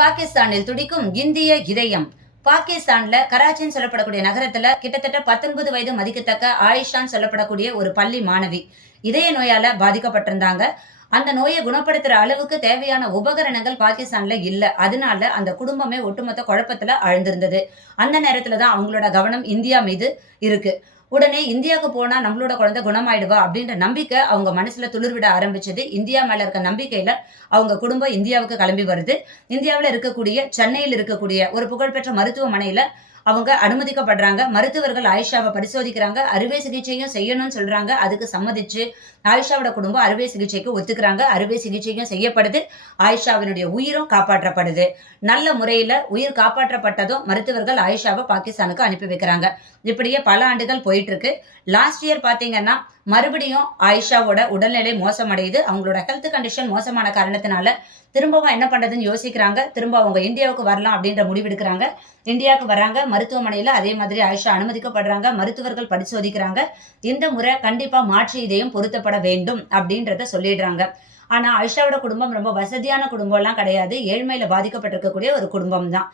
பாகிஸ்தானில் துடிக்கும் இந்திய இதயம். பாகிஸ்தான்ல கராச்சின்னு சொல்லப்படக்கூடிய நகரத்துல கிட்டத்தட்ட பத்தொன்பது வயது மதிக்கத்தக்க ஆயிஷான்னு சொல்லப்படக்கூடிய ஒரு பள்ளி மாணவி. இதய நோயால பாதிக்கப்பட்டிருந்தாங்க. அந்த நோயை குணப்படுத்துற அளவுக்கு தேவையான உபகரணங்கள் பாகிஸ்தான்ல இல்ல. அதனால அந்த குடும்பமே ஒட்டுமொத்த குழப்பத்துல அழுந்திருந்தது அந்த நேரத்துல தான் அவங்களோட கவனம் இந்தியா மீது இருக்கு. உடனே இந்தியாவுக்கு போனா நம்மளோட குழந்தை குணமாயிடுவா அப்படின்ற நம்பிக்கை அவங்க மனசுல துளிர்விட ஆரம்பிச்சது. இந்தியா மேல இருக்க நம்பிக்கையில அவங்க குடும்பம் இந்தியாவுக்கு கிளம்பி வருது. இந்தியாவில் இருக்கக்கூடிய சென்னையில் இருக்கக்கூடிய ஒரு புகழ்பெற்ற மருத்துவமனையில அவங்க அனுமதிக்கப்படுறாங்க. மருத்துவர்கள் ஆயிஷாவை பரிசோதிக்கிறாங்க. அறுவை சிகிச்சையும் செய்யணும்னு சொல்றாங்க. அதுக்கு சம்மதிச்சு ஆயிஷாவோட குடும்பம் அறுவை சிகிச்சைக்கு ஒத்துக்கிறாங்க. அறுவை சிகிச்சையும் செய்யப்படுது. ஆயிஷாவினுடைய உயிரும் காப்பாற்றப்படுது. நல்ல முறையில உயிர் காப்பாற்றப்பட்டதும் மருத்துவர்கள் ஆயிஷாவை பாகிஸ்தானுக்கு அனுப்பி வைக்கிறாங்க. இப்படியே பல ஆண்டுகள் போயிட்டு இருக்கு லாஸ்ட் இயர் பாத்தீங்கன்னா மறுபடியும் ஆயிஷாவோட உடல்நிலை மோசமடையுது. அவங்களோட ஹெல்த் கண்டிஷன் மோசமான காரணத்தினால திரும்பவும் என்ன பண்றதுன்னு யோசிக்கிறாங்க. திரும்ப அவங்க இந்தியாவுக்கு வரலாம் அப்படின்ற முடிவெடுக்கிறாங்க இந்தியாவுக்கு வராங்க. மருத்துவமனையில் அதே மாதிரி ஆயிஷா அனுமதிக்கப்படுறாங்க. மருத்துவர்கள் பரிசோதிக்கிறாங்க. இந்த முறை கண்டிப்பாக மாற்று இதயம் பொருத்தப்பட வேண்டும் அப்படின்றத சொல்லிடுறாங்க. ஆனால் ஆயிஷாவோட குடும்பம் ரொம்ப வசதியான குடும்பம்லாம் கிடையாது. ஏழ்மையில் பாதிக்கப்பட்டிருக்கக்கூடிய ஒரு குடும்பம் தான்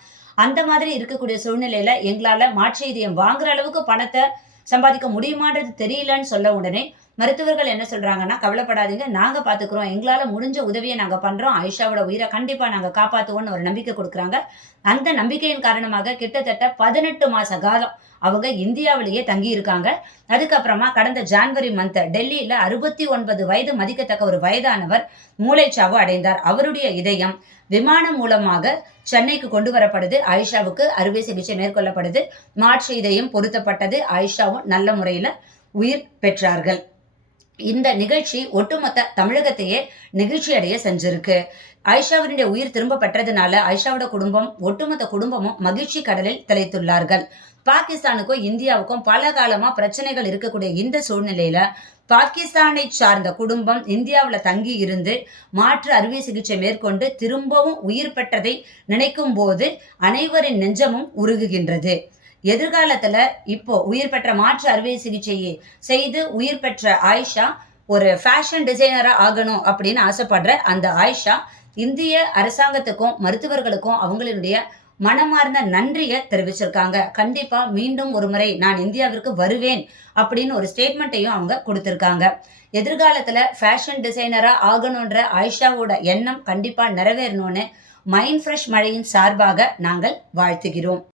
அந்த மாதிரி இருக்கக்கூடிய சூழ்நிலையில் எங்களால் மாற்று இதயம் வாங்குற அளவுக்கு பணத்தை சம்பாதிக்க முடியுமான்றது தெரியலன்னு சொல்ல உடனே மருத்துவர்கள் என்ன சொல்றாங்கன்னா கவலைப்படாதீங்க. நாங்க பாத்துக்கிறோம். எங்களால முடிஞ்ச உதவியை நாங்க பண்றோம். ஆயிஷாவோட உயிரை கண்டிப்பா நாங்க காப்பாத்துவோம்னு ஒரு நம்பிக்கை கொடுக்குறாங்க. அந்த நம்பிக்கையின் காரணமாக கிட்டத்தட்ட பதினெட்டு மாச காலம் அவங்க இந்தியாவிலேயே தங்கி இருக்காங்க அதுக்கப்புறமா கடந்த ஜான்வரி மந்த் டெல்லியில அறுபத்தி ஒன்பது வயது மதிக்கத்தக்க ஒரு வயதானவர் மூளைச்சாவு அடைந்தார். அவருடைய இதயம் விமானம் மூலமாக சென்னைக்கு கொண்டு வரப்படுது. ஆயிஷாவுக்கு அறுவை சிகிச்சை மேற்கொள்ளப்படுது. மாற்று இதயம் பொருத்தப்பட்டது. ஆயிஷாவும் நல்ல முறையில உயிர் பெற்றார்கள். இந்த நிகழ்ச்சி ஒட்டுமொத்த தமிழகத்தையே நிகழ்ச்சி அடைய செஞ்சிருக்கு. ஆயிஷாவினுடைய உயிர் திரும்ப பெற்றதுனால ஐஷாவோட குடும்பம் ஒட்டுமொத்த குடும்பமும் மகிழ்ச்சி கடலில் திளைத்துள்ளார்கள். பாகிஸ்தானுக்கும் இந்தியாவுக்கும் பல காலமா பிரச்சனைகள் இருக்கக்கூடிய இந்த சூழ்நிலையில பாகிஸ்தானை சார்ந்த குடும்பம் இந்தியாவில் தங்கி இருந்து மாற்று அறுவை சிகிச்சை மேற்கொண்டு திரும்பவும் உயிர் பெற்றதை நினைக்கும் போது அனைவரின் நெஞ்சமும் உருகுகின்றது. எதிர்காலத்துல இப்போ உயிர் பெற்ற மாற்று அறுவை சிகிச்சையை செய்து உயிர் பெற்ற ஆயிஷா ஒரு ஃபேஷன் டிசைனரா ஆகணும் அப்படின்னு ஆசைப்படுற அந்த ஆயிஷா இந்திய அரசாங்கத்துக்கும் மருத்துவர்களுக்கும் அவங்களுடைய மனமார்ந்த நன்றியை தெரிவிச்சிருக்காங்க. கண்டிப்பா மீண்டும் ஒரு முறை நான் இந்தியாவிற்கு வருவேன் அப்படின்னு ஒரு ஸ்டேட்மெண்ட்டையும் அவங்க கொடுத்திருக்காங்க. எதிர்காலத்துல ஃபேஷன் டிசைனரா ஆகணுன்ற ஆயிஷாவோட எண்ணம் கண்டிப்பா நிறைவேறணும்னு மைண்ட் ஃப்ரெஷ் மழையின் சார்பாக நாங்கள் வாழ்த்துகிறோம்.